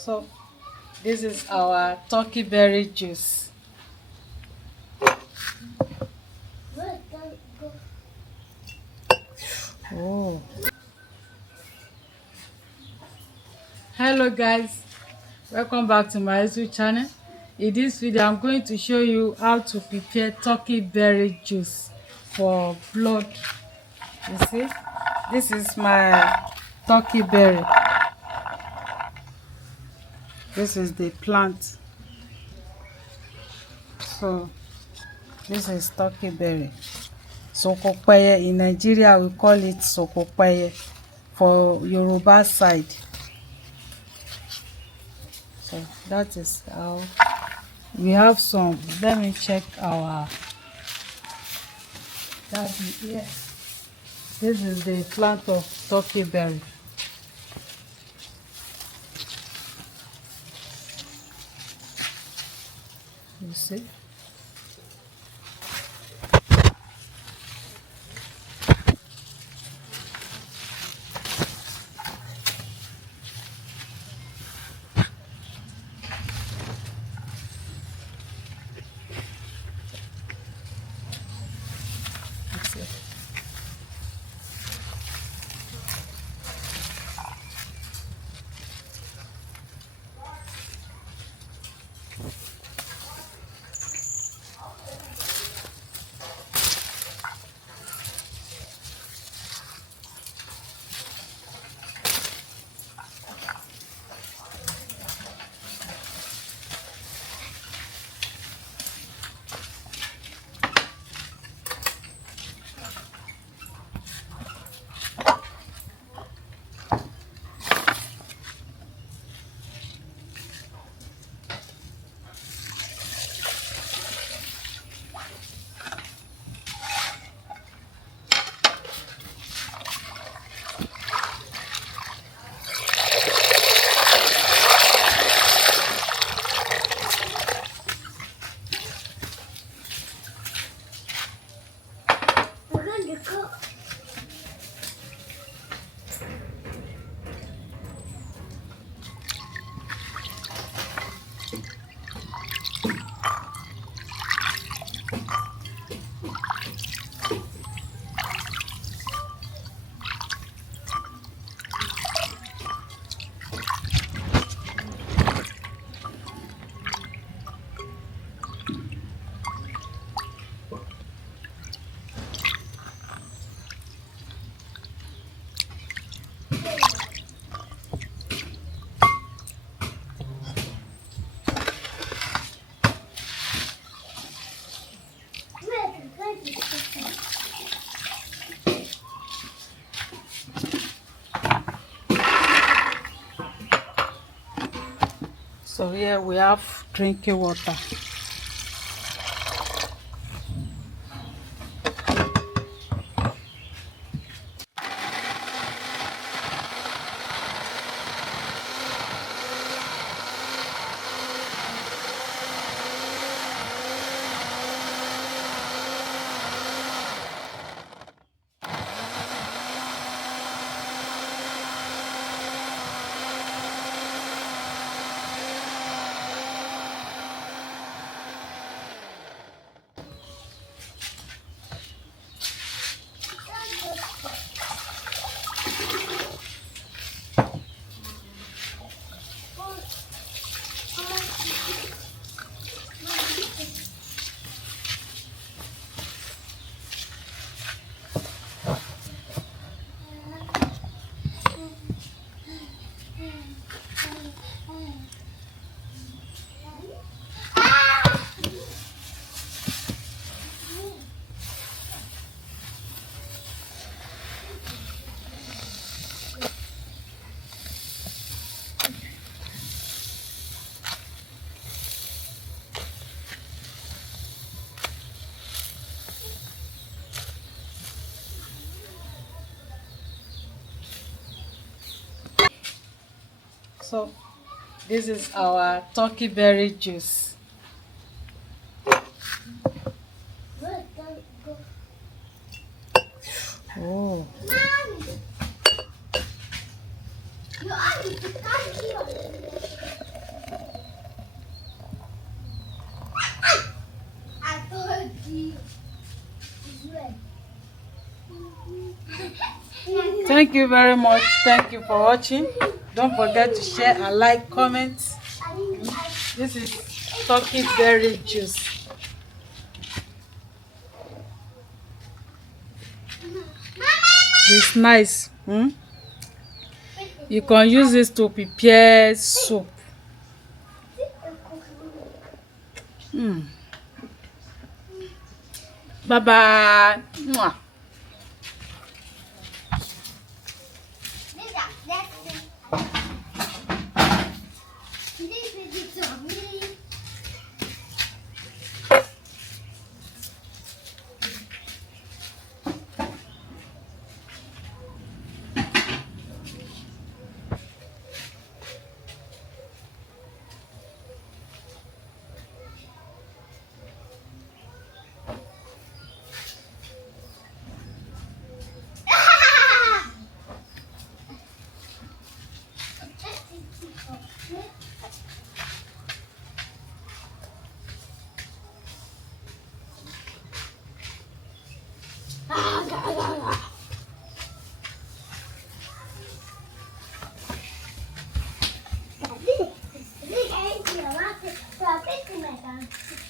So this is our turkey berry juice. Oh. Hello guys, welcome back to my YouTube channel. In this video I'm going to show you how to prepare turkey berry juice for blood. You see, this is my turkey berry. This is the plant. So this is turkey berry. Sokopeye, in Nigeria we call it sokopeye for Yoruba side. So that is how we have some. Let me check our here. This is the plant of turkey berry. You see? That's it. So here we have drinking water. So this is our turkey berry juice. Oh. Thank you very much. Thank you for watching. Don't forget to share and like, comment. This is turkey berry juice. It's nice. You can use this to prepare soup. Bye bye. Mwah. This is